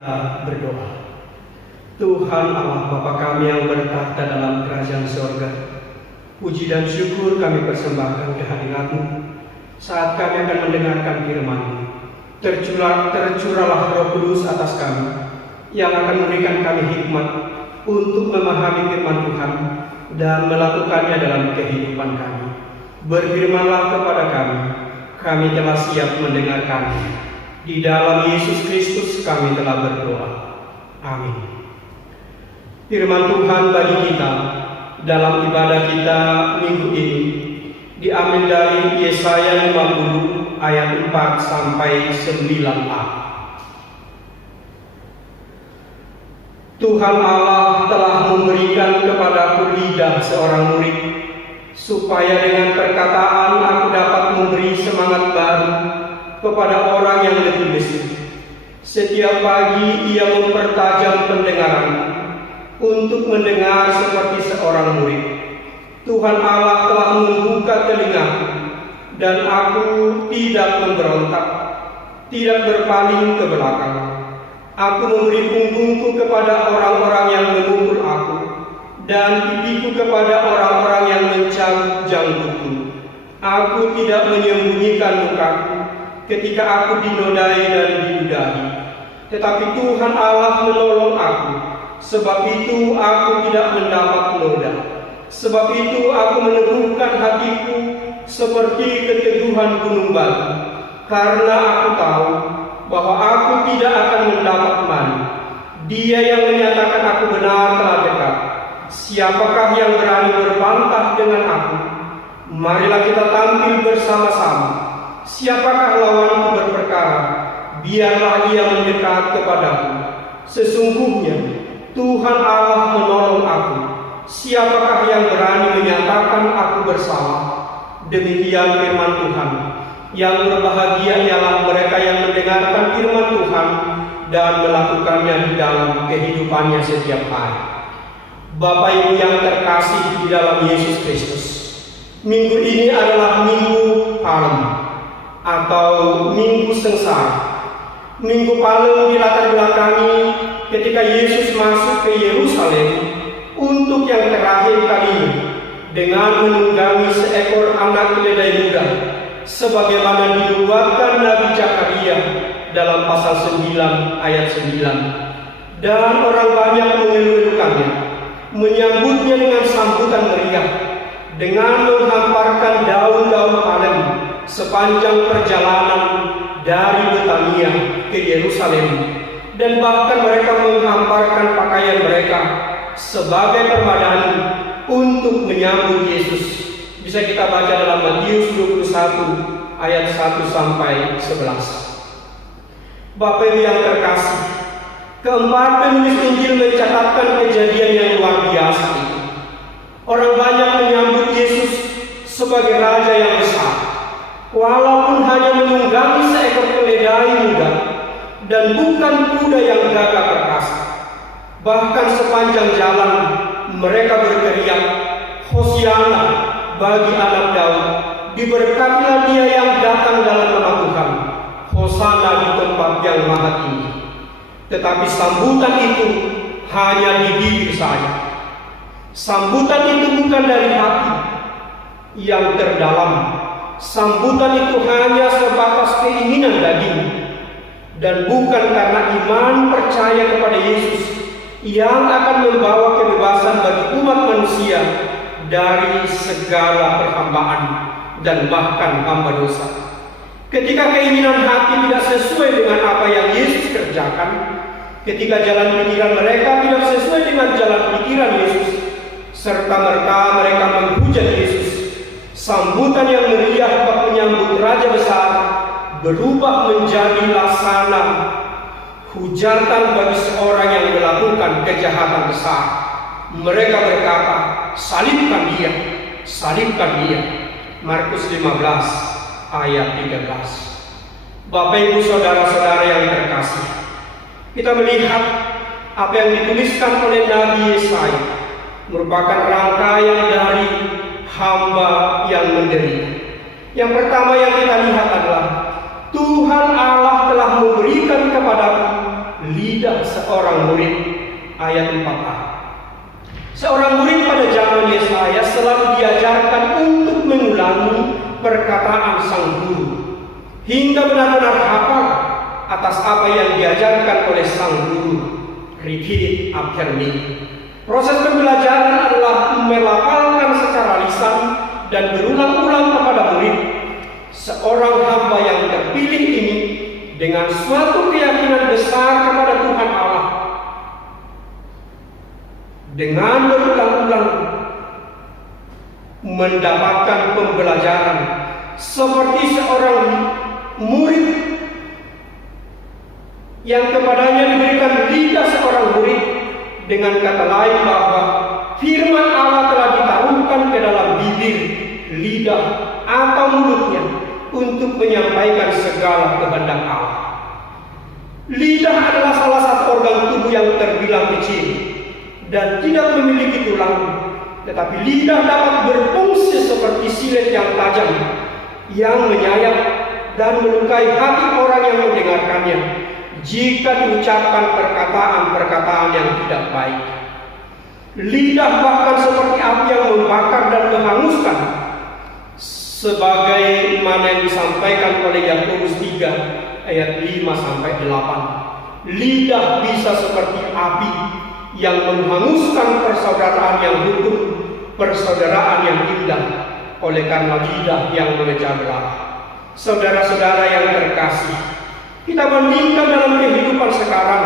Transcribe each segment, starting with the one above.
Kita berdoa. Tuhan Allah Bapa kami yang bertahta dalam kerajaan surga, puji dan syukur kami persembahkan kehadirat-Mu saat kami akan mendengarkan firman-Mu. Tercurahlah Roh Kudus atas kami yang akan memberikan kami hikmat untuk memahami firman Tuhan dan melakukannya dalam kehidupan kami. Berfirmanlah kepada kami telah siap mendengarkan. Di dalam Yesus Kristus kami telah berdoa. Amin. Firman Tuhan bagi kita dalam ibadah kita minggu ini diambil dari Yesaya 50 ayat 4 sampai 9a. Tuhan Allah telah memberikan kepadaku lidah seorang murid, supaya dengan perkataan aku dapat memberi semangat baru kepada orang yang letih lesu. Setiap pagi ia mempertajam pendengaran untuk mendengar seperti seorang murid. Tuhan Allah telah membuka telingaku, dan aku tidak memberontak, tidak berpaling ke belakang. Aku memberi punggungku kepada orang-orang yang memukul aku, dan pipiku kepada orang-orang yang mencabut janggutku. Aku tidak menyembunyikan mukaku ketika aku dinodai dan diludahi, tetapi Tuhan Allah menolong aku. Sebab itu aku tidak mendapat noda. Sebab itu aku meneguhkan hatiku seperti keteguhan gunung batu, karena aku tahu bahwa aku tidak akan mendapat malu. Dia yang menyatakan aku benar telah dekat. Siapakah yang berani berbantah dengan aku? Marilah kita tampil bersama-sama. Siapakah lawanku berperkara? Biarlah ia mendekat kepadaku. Sesungguhnya Tuhan Allah menolong aku. Siapakah yang berani menyatakan aku bersalah? Demikian firman Tuhan. Yang berbahagia ialah mereka yang mendengarkan firman Tuhan dan melakukannya di dalam kehidupannya setiap hari. Bapak Ibu yang terkasih di dalam Yesus Kristus, minggu ini adalah Minggu Palem atau Minggu Sengsara. Minggu Palem dilatar belakangi ketika Yesus masuk ke Yerusalem untuk yang terakhir kalinya dengan menunggangi seekor anak keledai muda, sebagaimana dinubuatkan Nabi Zakaria dalam pasal 9 ayat 9. Dan orang banyak mengeluh-elukannya, menyambutnya dengan sambutan meriah, dengan menghamparkan daun-daun palem sepanjang perjalanan dari Betania ke Yerusalem, dan bahkan mereka menghamparkan pakaian mereka sebagai permadani untuk menyambut Yesus. Bisa kita baca dalam Matius 21 ayat 1 sampai 11. Bapak Ibu yang terkasih, keempat penulis Injil mencatatkan kejadian yang luar biasa itu. Orang banyak menyambut Yesus sebagai raja yang besar, walaupun hanya menunggangi seekor keledai muda dan bukan kuda yang gagah perkasa. Bahkan sepanjang jalan mereka berteriak, Hosiana bagi anak Daud, diberkatilah dia yang datang dalam nama Tuhan, Hosana di tempat yang maha tinggi. Tetapi sambutan itu hanya di bibir saja. Sambutan itu bukan dari hati yang terdalam. Sambutan itu hanya sebatas keinginan daging, dan bukan karena iman percaya kepada Yesus yang akan membawa kebebasan bagi umat manusia dari segala perhambaan dan bahkan hamba dosa. Ketika keinginan hati tidak sesuai dengan apa yang Yesus kerjakan, ketika jalan pikiran mereka tidak sesuai dengan jalan pikiran Yesus, serta-merta mereka menghujat Yesus, sambutan yang meriah bak menyambut Raja besar berubah menjadi laksana hujatan bagi seorang yang melakukan kejahatan besar. Mereka berkata, salibkan dia, salibkan dia. Markus 15 ayat 13. Bapak Ibu saudara-saudara yang terkasih, kita melihat apa yang dituliskan oleh Nabi Yesaya merupakan rangkaian dari hamba yang menderita. Yang pertama yang kita lihat adalah Tuhan Allah telah memberikan kepadaku lidah seorang murid. Ayat 4a. Seorang murid pada zaman Yesaya selalu diajarkan untuk mengulangi perkataan sang guru hingga benar-benar hafal atas apa yang diajarkan oleh sang guru. Repeat after me. Proses pembelajaran adalah melafalkan secara lisan dan berulang-ulang kepada murid. Seorang hamba yang terpilih ini dengan suatu keyakinan besar kepada Tuhan Allah, dengan berulang-ulang mendapatkan pembelajaran seperti seorang murid yang kepadanya diberikan lidah seorang murid. Dengan kata lain bahwa firman Allah telah ditaruhkan ke dalam bibir, lidah atau mulutnya untuk menyampaikan segala kehendak Allah. Lidah adalah salah satu organ tubuh yang terbilang kecil dan tidak memiliki tulang, tetapi lidah dapat berfungsi seperti silet yang tajam yang menyayat dan melukai hati orang yang mendengarkannya jika diucapkan perkataan-perkataan yang tidak baik. Lidah bahkan seperti api yang membakar dan menghanguskan, sebagaimana yang disampaikan oleh Yakobus 3 ayat 5-8. Lidah bisa seperti api yang menghanguskan persaudaraan yang rukun, persaudaraan yang indah, oleh karena lidah yang memecah belah. Saudara-saudara yang terkasih, kita bandingkan dalam kehidupan sekarang.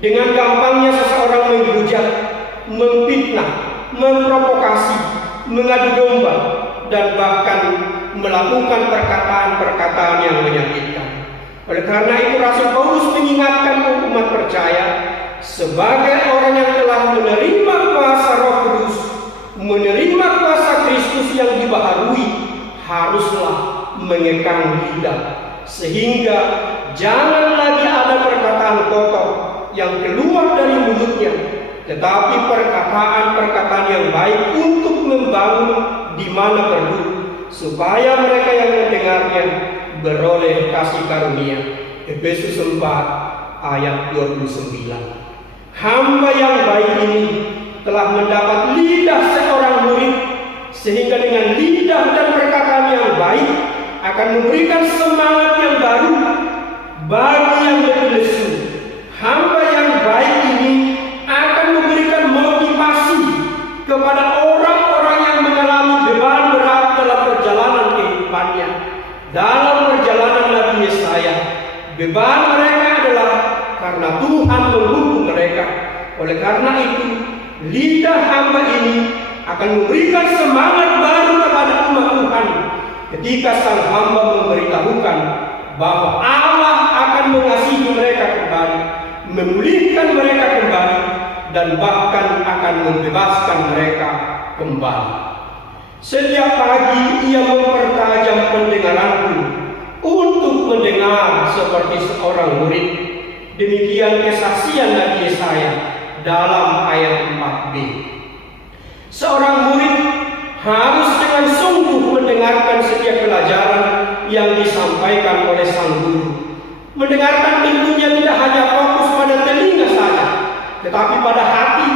Dengan gampangnya seseorang menghujat, memfitnah, memprovokasi, mengadu domba, dan bahkan melakukan perkataan-perkataan yang menyakitkan. Oleh karena itu Rasul Paulus mengingatkan umat percaya sebagai orang yang telah menerima kuasa Roh Kudus, menerima kuasa Kristus yang dibaharui, haruslah mengekang lidah, sehingga jangan lagi ada perkataan kotor yang keluar dari mulutnya, tetapi perkataan-perkataan yang baik untuk membangun di mana perlu, supaya mereka yang mendengarnya beroleh kasih karunia. Efesus 4 ayat 29. Hamba yang baik ini telah mendapat lidah seorang murid, sehingga dengan lidah dan perkataan yang baik akan memberikan semangat yang baru bagi yang lebih lesu. Hamba yang baik ini akan memberikan motivasi kepada orang-orang yang mengalami beban berat dalam perjalanan kehidupannya. Dalam perjalanan Nabi Yesaya, beban mereka adalah karena Tuhan menghukum mereka. Oleh karena itu, lidah hamba ini akan memberikan semangat baru kepada umat Tuhan ketika sang hamba memberitahukan bahwa Allah akan mengasihi mereka kembali, memulihkan mereka kembali, dan bahkan akan membebaskan mereka kembali. Setiap pagi ia mempertajam pendengaranku untuk mendengar seperti seorang murid. Demikian kesaksian Nabi Yesaya dalam ayat 4b. Seorang murid harus dengan sungguh mendengarkan setiap pelajaran yang disampaikan oleh sang guru. Mendengarkan tentunya tidak hanya fokus pada telinga saja, tetapi pada hati,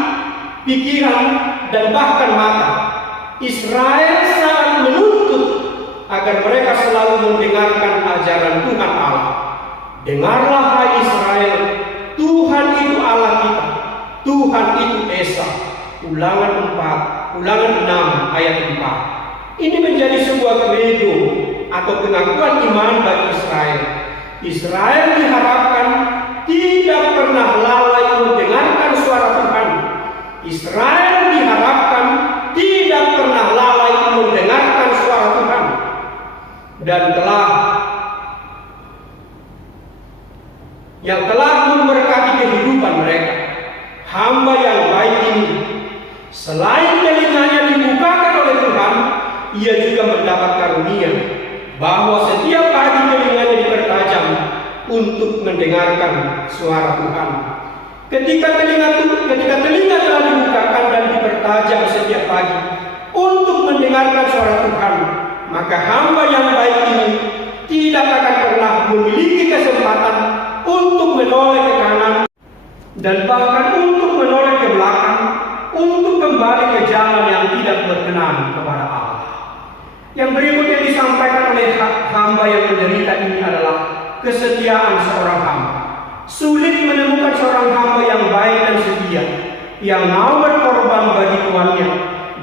pikiran, dan bahkan mata. Israel sangat menuntut agar mereka selalu mendengarkan ajaran Tuhan Allah. Dengarlah hai Israel, Tuhan itu Allah kita, Tuhan itu Esa. Ulangan 6 ayat 4. Ini menjadi sebuah kredo atau pengakuan iman bagi Israel. Israel diharapkan tidak pernah lalai mendengarkan suara Tuhan. Israel diharapkan tidak pernah lalai mendengarkan suara Tuhan, dan yang telah memberkati kehidupan mereka. Hamba yang baik ini, selain telinganya dibukakan oleh Tuhan, ia juga mendapat karunia bahwa setiap pagi telinganya dipertajam untuk mendengarkan suara Tuhan. Ketika telinga telah dibukakan dan dipertajam setiap pagi untuk mendengarkan suara Tuhan, maka hamba yang baik ini tidak akan pernah memiliki kesempatan untuk menoleh ke kanan, dan bahkan untuk menoleh ke belakang, untuk kembali ke jalan yang tidak berkenan kepada Allah. Yang berikutnya disampaikan oleh hamba yang menderita ini adalah kesetiaan seorang hamba. Sulit menemukan seorang hamba yang baik dan setia, yang mau berkorban bagi tuannya,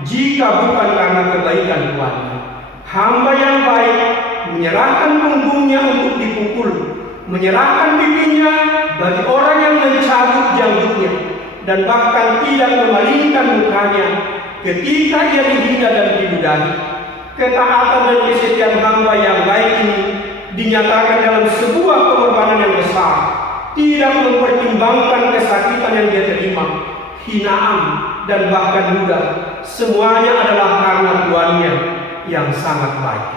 jika bukan karena kebaikan tuannya. Hamba yang baik menyerahkan punggungnya untuk dipukul, menyerahkan pipinya bagi orang yang mencabut janggutnya, dan bahkan tidak memalingkan mukanya ketika ia dihina dan diludahi. Ketaatan dan kesetiaan hamba yang baik ini dinyatakan dalam sebuah pengorbanan yang besar, tidak mempertimbangkan kesakitan yang dia terima, hinaan, dan bahkan ludah. Semuanya adalah karena Tuannya yang sangat baik.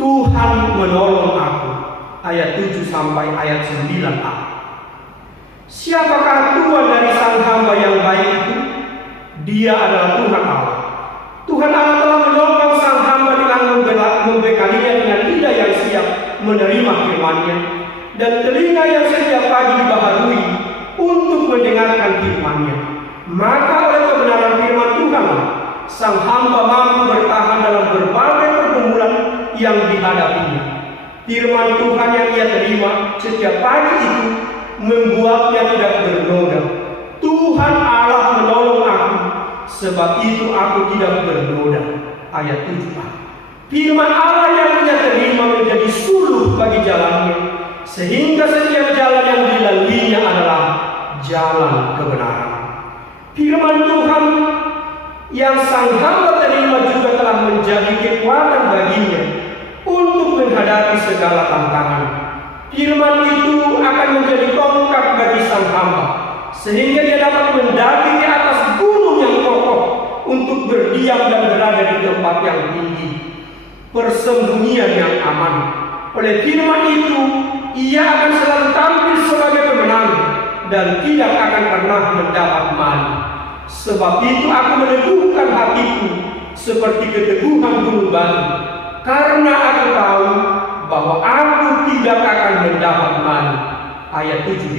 Tuhan menolong aku, ayat 7 sampai ayat 9a. Siapakah Tuhan dari sang hamba yang baik itu? Dia adalah Tuhan Allah. Tuhan Allah telah menolong sang hamba dengan membekalinya dengan lidah yang siap menerima firman-Nya, dan telinga yang setiap pagi dibaharui untuk mendengarkan firman-Nya. Maka oleh kebenaran firman Tuhan, sang hamba mampu bertahan dalam berbagai pergumulan yang dihadapinya. Firman Tuhan yang ia terima setiap pagi itu membuatnya tidak bernoda. Tuhan Allah menolong aku, sebab itu aku tidak bernoda. Ayat 7a. Firman Allah yang ia terima menjadi suluh bagi jalannya, sehingga setiap jalan yang dilaluinya adalah jalan kebenaran. Firman Tuhan yang sang hamba terima juga telah menjadi kekuatan baginya untuk menghadapi segala tantangan. Firman itu akan menjadi tongkat bagi sang hamba, sehingga dia dapat mendaki ke atas gunung yang kokoh untuk berdiam dan berada di tempat yang tinggi, persembunyian yang aman. Oleh firman itu, ia akan selalu tampil sebagai pemenang dan tidak akan pernah mendapat malu. Sebab itu aku meneguhkan hatiku seperti keteguhan gunung batu, karena aku tahu bahwa aku tidak akan mendapat malu. Ayat 7b.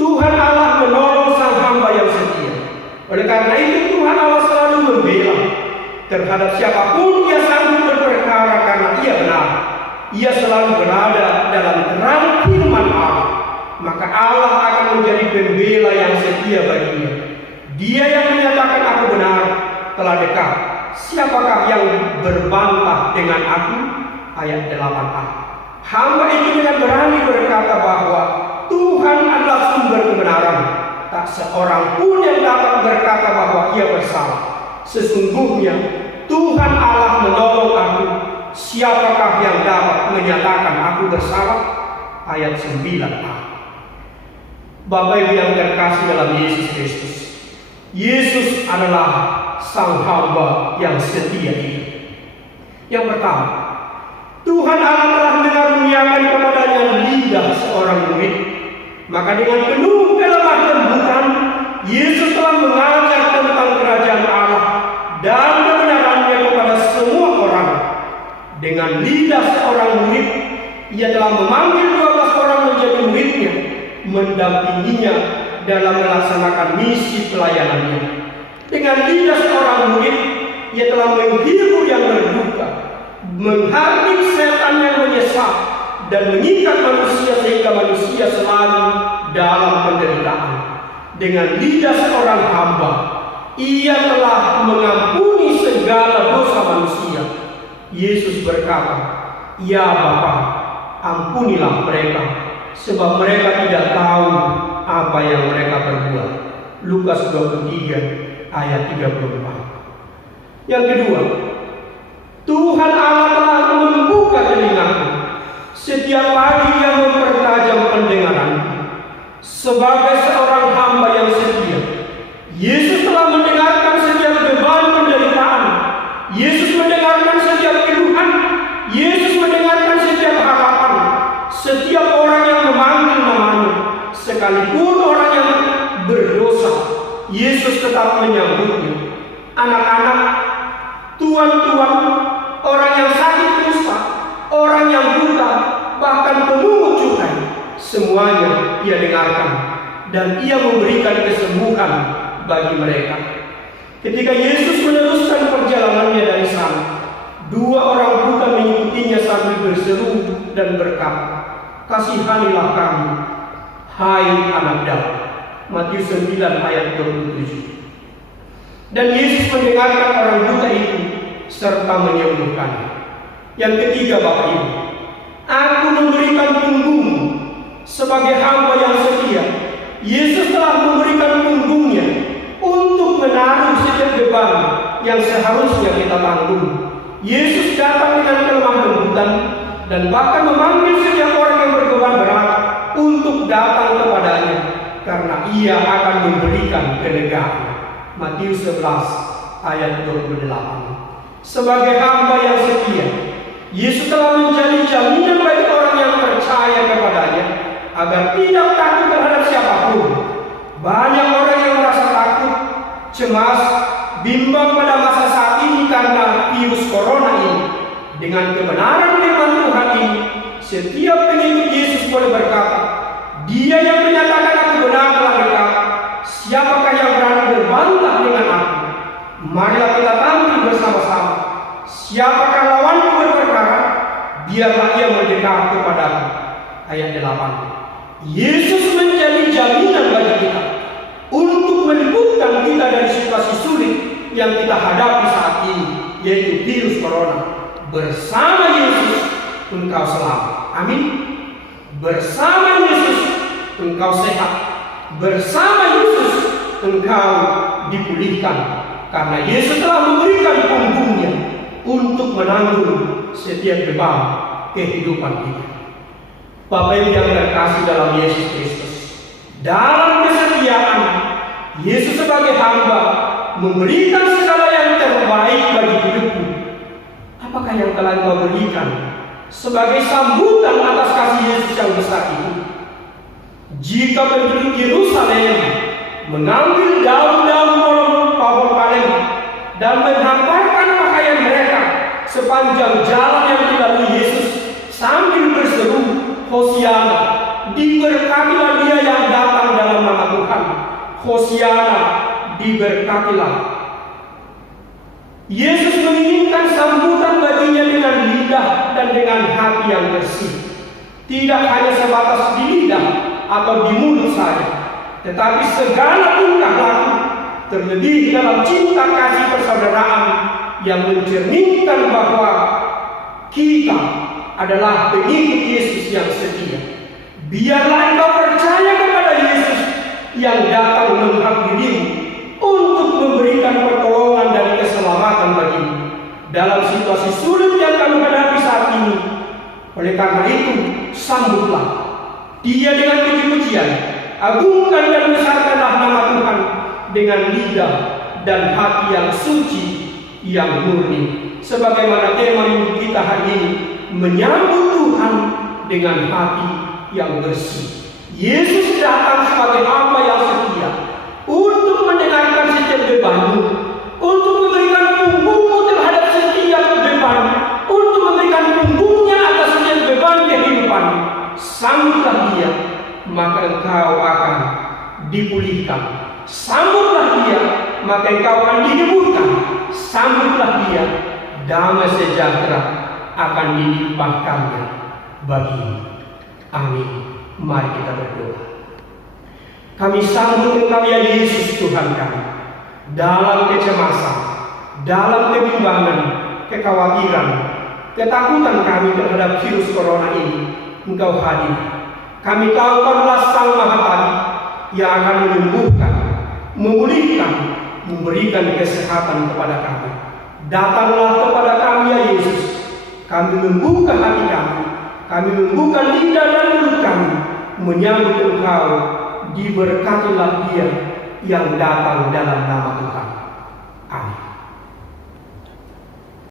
Tuhan Allah menolong sang hamba yang setia. Oleh karena itu Tuhan Allah selalu membela terhadap siapapun ia sanggup berperkara, karena ia benar. Ia selalu berada dalam terang firman Allah. Maka Allah akan menjadi pembela yang setia baginya. Dia yang menyatakan aku benar telah dekat. Siapakah yang berbantah dengan aku? Ayat 8a. Hamba itu dengan berani berkata bahwa Tuhan adalah sumber kebenaran. Tak seorang pun yang dapat berkata bahwa ia bersalah. Sesungguhnya Tuhan Allah menolong aku. Siapakah yang dapat menyatakan aku bersalah? Ayat 9a. Bapak Ibu yang terkasih dalam Yesus Kristus, Yesus adalah sang hamba yang setia itu. Yang pertama, Tuhan Allah telah mengaruniakan kepadanya lidah seorang murid. Maka dengan penuh kelemah lembutan, Yesus telah mengajar tentang kerajaan Allah dan kebenarannya kepada semua orang. Dengan lidah seorang murid, ia telah memanggil 12 orang menjadi muridnya, mendampinginya dalam melaksanakan misi pelayanannya. Dengan lidah seorang murid, ia telah menghibur yang berduka, menghardik setan yang menyesat, dan mengikat manusia sehingga manusia selalu dalam penderitaan. Dengan lidah seorang hamba, ia telah mengampuni segala dosa manusia. Yesus berkata, "Ya Bapa, ampunilah mereka, sebab mereka tidak tahu apa yang mereka perbuat." Lukas 23 ayat 34. Yang kedua, Tuhan Allah telah membuka telingaku. Setiap pagi Ia mempertajam pendengaranku. Sebagai seorang hamba yang setia, Yesus telah mendengarkan setiap beban penderitaan. Yesus mendengarkan setiap keluhan. Yesus mendengarkan setiap harapan. Setiap orang yang memanggil namanya, sekalipun orang yang berdosa, Yesus tetap menyambutnya. Anak-anak, tuan-tuan, orang yang sakit kusta, orang yang buta, bahkan pemungut cukai, semuanya ia dengarkan, dan ia memberikan kesembuhan bagi mereka. Ketika Yesus meneruskan perjalanannya dari sana, dua orang buta mengikutinya sambil berseru dan berkata, "Kasihanilah kami, hai anak Daud." Matius 9 ayat 27. Dan Yesus mendengarkan orang buta itu serta menyembuhkannya. Yang ketiga, Bapak Ibu, aku memberikan punggungmu sebagai hamba yang setia. Yesus telah memberikan punggungnya untuk menaruh setiap beban yang seharusnya kita tanggung. Yesus datang dengan kelemah lembutan dan bahkan memanggil setiap orang yang berbeban berat untuk datang kepadanya, karena ia akan memberikan kenegaan. Matius 11 ayat 28. Sebagai hamba yang setia, Yesus telah menjadi jaminan bagi orang yang percaya kepadanya agar tidak takut terhadap siapapun. Banyak orang yang merasa takut, cemas, bimbang pada masa saat ini karena virus corona ini. Dengan kebenaran firman Tuhan ini, setiap pengikut Yesus boleh berkata, "Dia yang menyatakan aku benar telah dekat. Siapakah yang berani berbantah dengan aku? Marilah kita tampil bersama-sama. Siapakah lawanku berperkara? Biarlah ia mendekat kepadaku." Ayat 8. Yesus menjadi jaminan bagi kita untuk meluputkan kita dari situasi sulit yang kita hadapi saat ini, yaitu virus corona. Bersama Yesus engkau selamat. Amin. Bersama Yesus engkau sehat. Bersama Yesus engkau dipulihkan, karena Yesus telah memberikan punggungnya untuk menanggung setiap beban kehidupan kita. Bapak Ibu yang terkasih dalam Yesus Kristus, dalam kesetiaan Yesus sebagai hamba memberikan segala yang terbaik bagi hidupmu. Apakah yang telah Engkau berikan sebagai sambutan atas kasih Yesus yang besar itu? Jika penduduk Yerusalem mengambil daun-daun pohon palem dan menghamparkan pakaian mereka sepanjang jalan yang dilalui Yesus sambil berseru, "Hosiana, diberkatilah dia yang datang dalam nama Tuhan. Hosiana, diberkatilah." Yesus menginginkan sambutan baginya dengan lidah dan dengan hati yang bersih. Tidak hanya sebatas di lidah atau di mulut saja, tetapi segala tingkah laku, terlebih dalam cinta kasih persaudaraan yang mencerminkan bahwa kita adalah pengikut Yesus yang setia. Biarlah engkau percaya kepada Yesus yang datang menghampirimu untuk memberikan pertolongan dan keselamatan bagimu dalam situasi sulit yang kamu hadapi saat ini. Oleh karena itu, sambutlah Dia dengan puji-pujian, agungkan dan besarkanlah nama Tuhan dengan lidah dan hati yang suci, yang murni. Sebagaimana tema minggu kita hari ini, menyambut Tuhan dengan hati yang bersih. Yesus datang sebagai hamba yang setia untuk mendengarkan setiap bebanmu, untuk memberikan punggungmu terhadap setiap beban, untuk memberikan punggungnya atas setiap beban kehidupan. Sambutlah Dia, maka engkau akan dipulihkan. Sambutlah Dia, maka engkau akan dihidupkan. Sambutlah Dia, damai sejahtera akan dilimpahkannya bagimu. Amin. Mari kita berdoa. Kami sambut Engkau ya Yesus Tuhan kami. Dalam kecemasan, dalam kebimbangan, kekhawatiran, ketakutan kami terhadap virus corona ini, Engkau hadir. Kami tahu Engkaulah Sang Mahatadi yang akan menyembuhkan, memulihkan, memberikan kesehatan kepada kami. Datanglah kepada kami ya Yesus. Kami membuka hati kami, kami membuka lidah dan mulut kami, menyambut Engkau. Diberkatilah Dia yang datang dalam nama Tuhan. Amin.